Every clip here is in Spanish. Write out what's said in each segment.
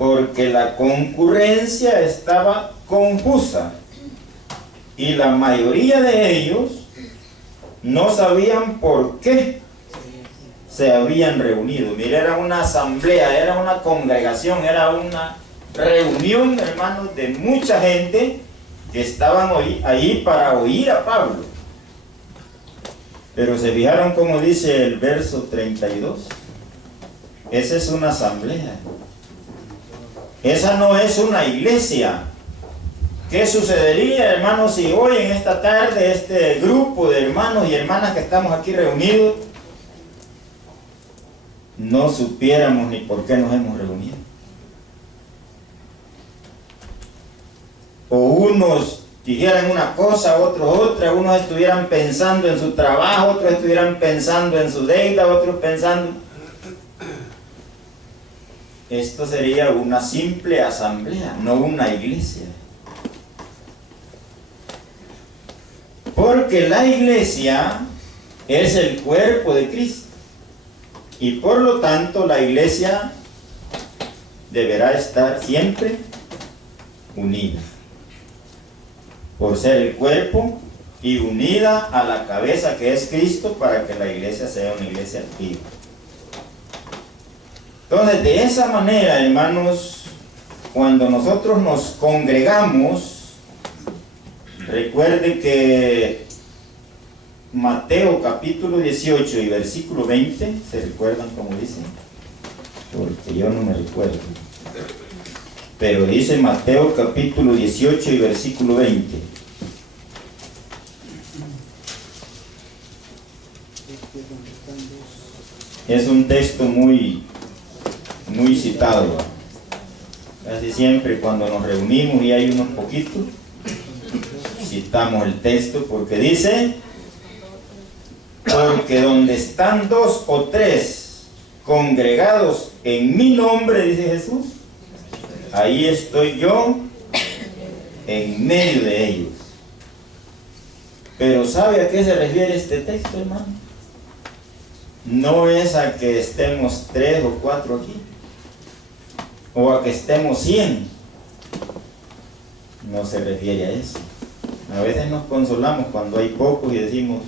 porque la concurrencia estaba confusa y la mayoría de ellos no sabían por qué se habían reunido. Mira, era una asamblea, era una congregación, era una reunión, hermanos, de mucha gente que estaban ahí para oír a Pablo. Pero se fijaron como dice el verso 32. Esa es una asamblea. Esa no es una iglesia. ¿Qué sucedería, hermanos, si hoy en esta tarde este grupo de hermanos y hermanas que estamos aquí reunidos no supiéramos ni por qué nos hemos reunido? O unos dijeran una cosa, otros otra, unos estuvieran pensando en su trabajo, otros estuvieran pensando en su deuda, otros pensando... Esto sería una simple asamblea, no una iglesia. Porque la iglesia es el cuerpo de Cristo. Y por lo tanto la iglesia deberá estar siempre unida. Por ser el cuerpo y unida a la cabeza que es Cristo, para que la iglesia sea una iglesia viva. Entonces, de esa manera, hermanos, cuando nosotros nos congregamos, recuerde que Mateo capítulo 18 y versículo 20, ¿se recuerdan cómo dice? Porque yo no me recuerdo. Pero dice Mateo capítulo 18 y versículo 20. Es un texto muy citado. Casi siempre cuando nos reunimos y hay unos poquitos, citamos el texto porque dice: porque donde están 2 o 3 congregados en mi nombre, dice Jesús, ahí estoy yo en medio de ellos. Pero ¿sabe a qué se refiere este texto, hermano? No es a que estemos 3 o 4 aquí, o a que estemos 100. No se refiere a eso. A veces nos consolamos cuando hay pocos y decimos: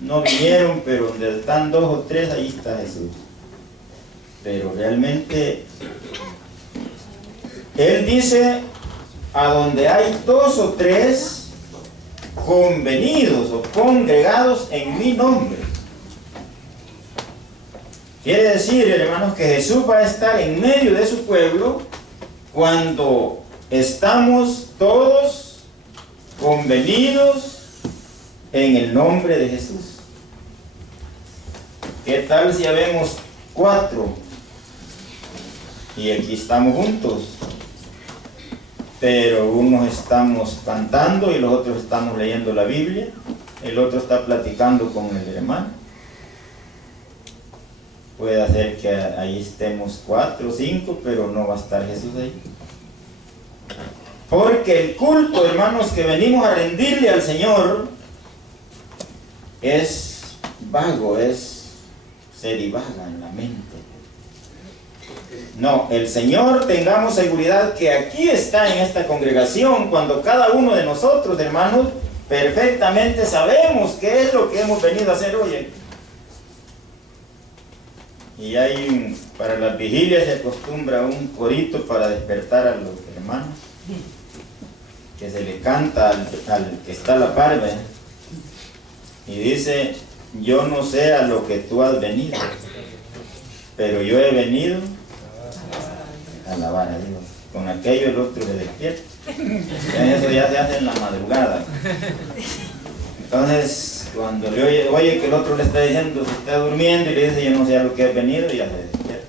no vinieron, pero donde están 2 o 3, ahí está Jesús. Pero realmente Él dice: a donde hay 2 o 3 convenidos o congregados en mi nombre. Quiere decir, hermanos, que Jesús va a estar en medio de su pueblo cuando estamos todos convenidos en el nombre de Jesús. ¿Qué tal si habemos 4 y aquí estamos juntos, pero unos estamos cantando y los otros estamos leyendo la Biblia, el otro está platicando con el hermano? Puede hacer que ahí estemos 4 o 5, pero no va a estar Jesús ahí. Porque el culto, hermanos, que venimos a rendirle al Señor es vago, se divaga en la mente. No, el Señor, tengamos seguridad que aquí está en esta congregación, cuando cada uno de nosotros, hermanos, perfectamente sabemos qué es lo que hemos venido a hacer hoy. Y para las vigilias se acostumbra un corito para despertar a los hermanos, que se le canta al que está a la par, ¿verdad? Y dice: yo no sé a lo que tú has venido, pero yo he venido a alabar a Dios. Con aquello el otro se despierta. Eso ya se hace en la madrugada. Entonces, cuando le oye que el otro le está diciendo, se está durmiendo, y le dice: yo no sé a lo que has venido, y ya se despierta.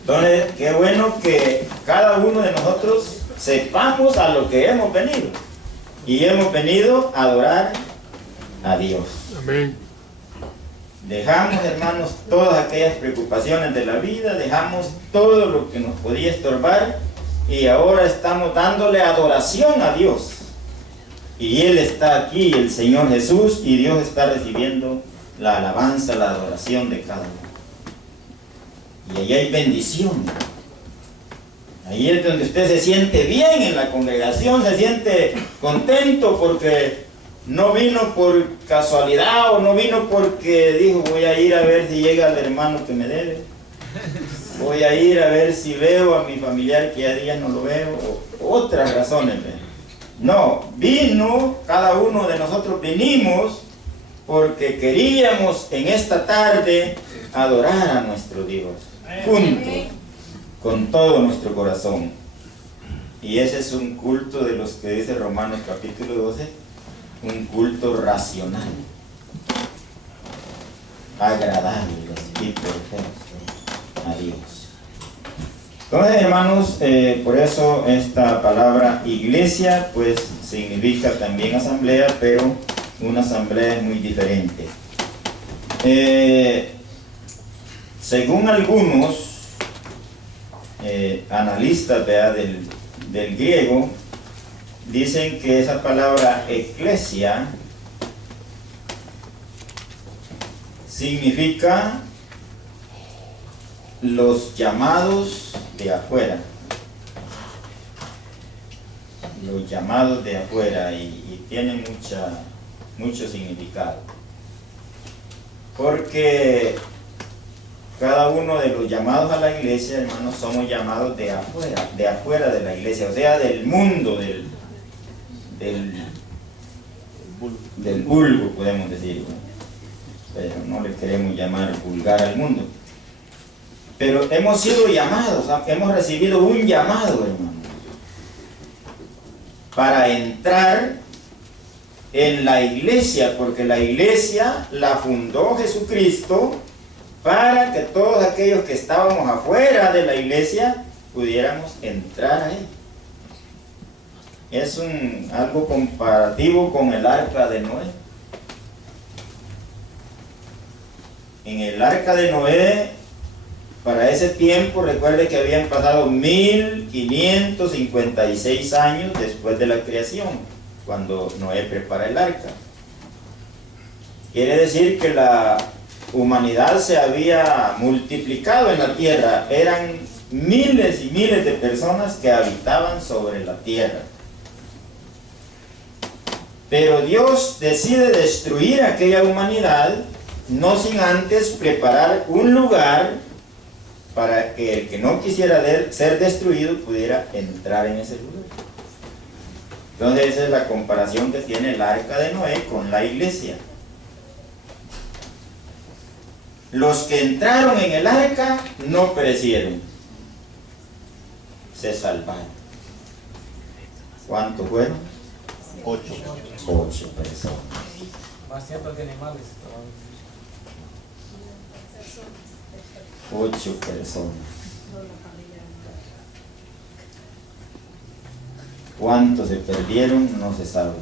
Entonces, qué bueno que cada uno de nosotros sepamos a lo que hemos venido. Y hemos venido a adorar a Dios. Amén. Dejamos, hermanos, todas aquellas preocupaciones de la vida, dejamos todo lo que nos podía estorbar, y ahora estamos dándole adoración a Dios. Y Él está aquí, el Señor Jesús, y Dios está recibiendo la alabanza, la adoración de cada uno. Y ahí hay bendición. Ahí es donde usted se siente bien en la congregación, se siente contento porque no vino por casualidad o no vino porque dijo voy a ir a ver si llega el hermano que me debe. Voy a ir a ver si veo a mi familiar que ya días no lo veo, o otras razones. No, vino, cada uno de nosotros vinimos porque queríamos en esta tarde adorar a nuestro Dios, juntos, con todo nuestro corazón. Y ese es un culto de los que dice Romanos capítulo 12, un culto racional, agradable y perfecto a Dios. Entonces, hermanos, por eso esta palabra iglesia pues significa también asamblea, pero una asamblea es muy diferente. Según algunos analistas del griego, dicen que esa palabra eclesia significa los llamados de afuera, los llamados de afuera, y tiene mucho significado, porque cada uno de los llamados a la iglesia, hermanos, somos llamados de afuera de la iglesia, o sea, del mundo, del vulgo, podemos decir, pero no le queremos llamar vulgar al mundo. Pero hemos sido llamados, hemos recibido un llamado, hermano, para entrar en la iglesia, porque la iglesia la fundó Jesucristo para que todos aquellos que estábamos afuera de la iglesia pudiéramos entrar ahí. Es algo comparativo con el arca de Noé. En el arca de Noé, para ese tiempo, recuerde que habían pasado 1556 años después de la creación, cuando Noé prepara el arca. Quiere decir que la humanidad se había multiplicado en la tierra. Eran miles y miles de personas que habitaban sobre la tierra. Pero Dios decide destruir aquella humanidad, no sin antes preparar un lugar para que el que no quisiera ser destruido pudiera entrar en ese lugar. Entonces esa es la comparación que tiene el arca de Noé con la iglesia. Los que entraron en el arca no perecieron, se salvaron. ¿Cuántos fueron? 8 personas. Más cientos de animales. 8 personas. ¿Cuántos se perdieron? No se sabe.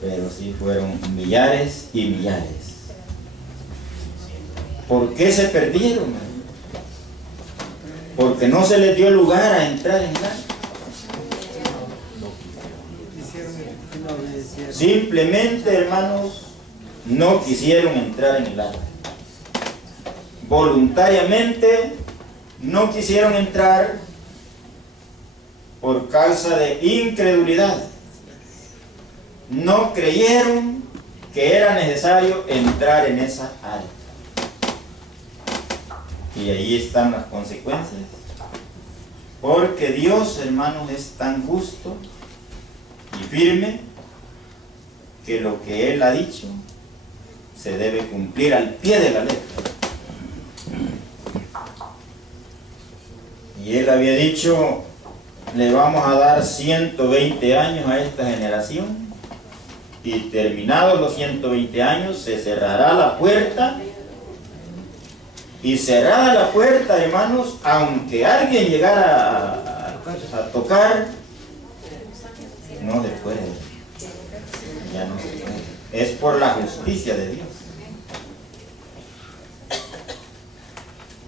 Pero sí fueron millares y millares. ¿Por qué se perdieron? Porque no se les dio lugar a entrar en el arca. Simplemente, hermanos, no quisieron entrar en el arca. Voluntariamente no quisieron entrar por causa de incredulidad. No creyeron que era necesario entrar en esa arca. Y ahí están las consecuencias. Porque Dios, hermanos, es tan justo y firme que lo que Él ha dicho se debe cumplir al pie de la letra. Y Él había dicho, le vamos a dar 120 años a esta generación, y terminados los 120 años se cerrará la puerta. Y cerrada la puerta, hermanos, aunque alguien llegara a tocar, no se puede. Ya no se puede. Es por la justicia de Dios.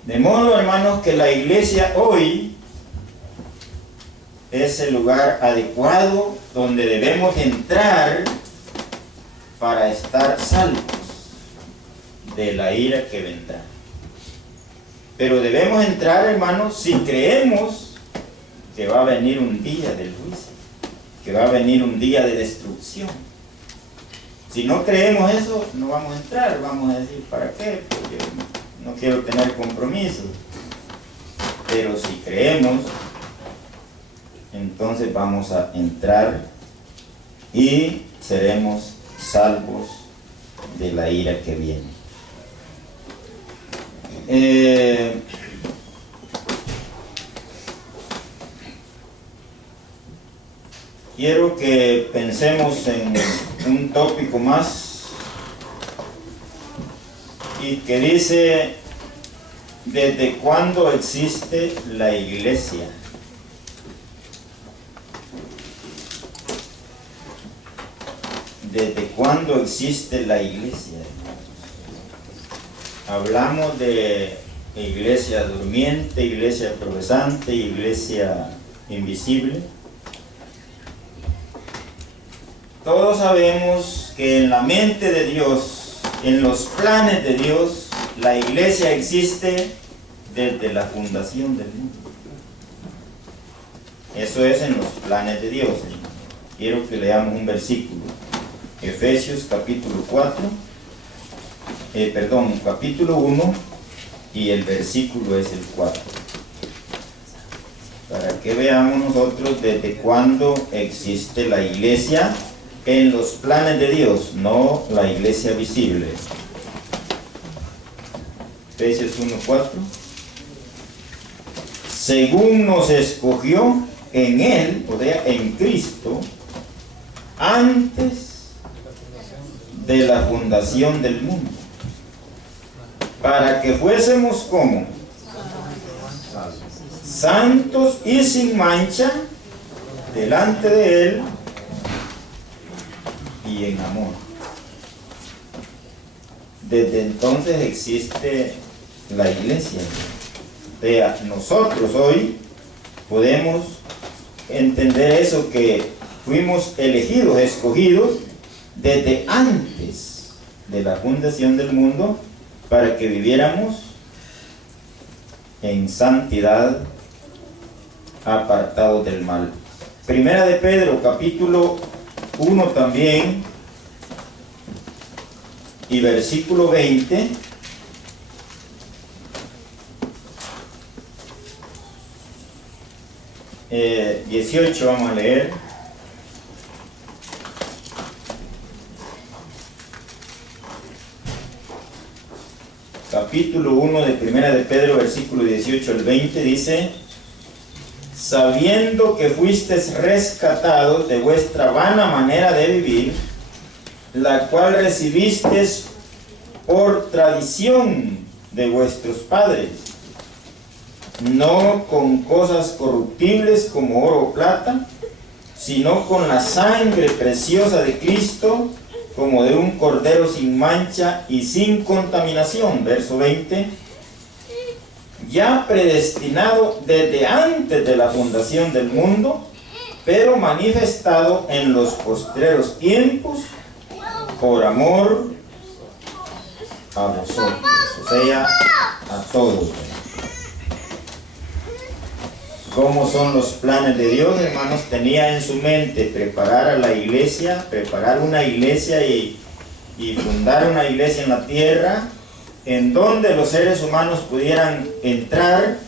De modo, hermanos, que la iglesia hoy es el lugar adecuado donde debemos entrar para estar salvos de la ira que vendrá. Pero debemos entrar, hermanos, si creemos que va a venir un día del juicio, que va a venir un día de destrucción. Si no creemos eso, no vamos a entrar, vamos a decir, ¿para qué? Porque no quiero tener compromiso. Pero si creemos, entonces vamos a entrar y seremos salvos de la ira que viene. Quiero que pensemos en un tópico más y que dice: ¿desde cuándo existe la iglesia? ¿Desde cuándo existe la iglesia? Hablamos de iglesia durmiente, iglesia progresante, iglesia invisible. Todos sabemos que en la mente de Dios, en los planes de Dios, la iglesia existe desde la fundación del mundo. Eso es en los planes de Dios. Quiero que leamos un versículo. Efesios capítulo 1 y el versículo es el 4. Para que veamos nosotros desde cuándo existe la iglesia en los planes de Dios, no la iglesia visible. Efesios 1:4. Según nos escogió en Él, o sea, en Cristo, antes de la fundación del mundo, para que fuésemos como santos y sin mancha delante de Él y en amor. Desde entonces existe la iglesia. O sea, nosotros hoy podemos entender eso, que fuimos elegidos, escogidos desde antes de la fundación del mundo para que viviéramos en santidad, apartados del mal. Primera de Pedro, capítulo 1 también, y versículo 20. Eh, 18 vamos a leer. Capítulo 1 de Primera de Pedro, versículo 18 al 20, dice: sabiendo que fuisteis rescatados de vuestra vana manera de vivir, la cual recibisteis por tradición de vuestros padres, no con cosas corruptibles como oro o plata, sino con la sangre preciosa de Cristo, como de un cordero sin mancha y sin contaminación. Verso 20. Ya predestinado desde antes de la fundación del mundo, pero manifestado en los postreros tiempos por amor a vosotros, o sea, a todos. ¿Cómo son los planes de Dios, hermanos? Tenía en su mente preparar a la iglesia, preparar una iglesia y fundar una iglesia en la tierra, en donde los seres humanos pudieran entrar